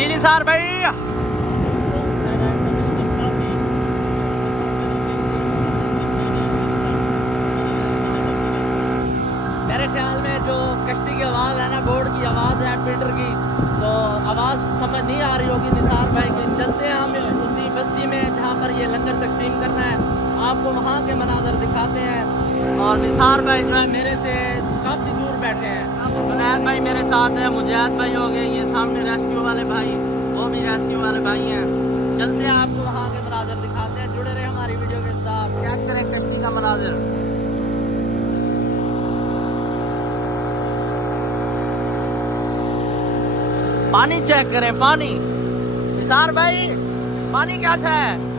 जी निसार भाई। मेरे ख्याल में जो कश्ती की आवाज़ है ना, बोर्ड की आवाज़ है, फिल्टर की, तो आवाज़ समझ नहीं आ रही होगी निसार भाई की। चलते हैं हम उसी बस्ती में जहाँ पर ये लंगर तकसीम करना है, आपको वहाँ के मनाजर दिखाते हैं। और निसार भाई जो है मेरे से काफ़ी दूर बैठे हैं। जुनैद भाई मेरे साथ है, मुजाहिद भाई हो गए, ये सामने रेस्क्यू वाले भाई, वो भी रेस्क्यू वाले भाई हैं। चलते हैं आपको वहाँ के मनाजर दिखाते हैं, जुड़े रहे हमारी वीडियो के साथ, चेक करें कश्ती का मनाजर। पानी चेक करें, पानी निसार भाई, पानी कैसा है?